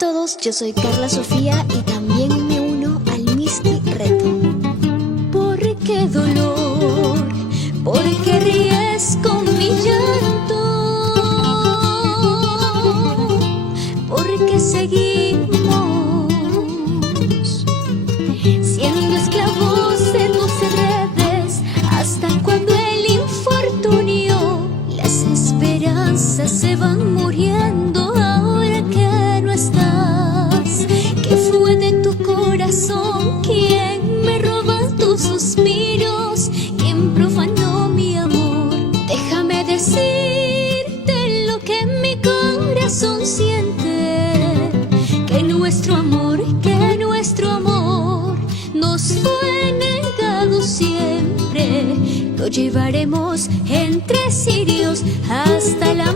todos, yo soy Carla Sofía y también me uno al Miski Reto. ¿Por qué dolor? ¿Por qué ríes con mi llanto? ¿Por qué seguimos siendo esclavos de tus redes? ¿Hasta cuando el infortunio, las esperanzas se van muriendo? Ahora que no estás, ¿qué fue de tu corazón? ¿Quién me roba tus suspiros? ¿Quién profanó mi amor? Déjame decirte lo que mi corazón siente, que nuestro amor nos fue negado siempre. Lo llevaremos entre cirios hasta la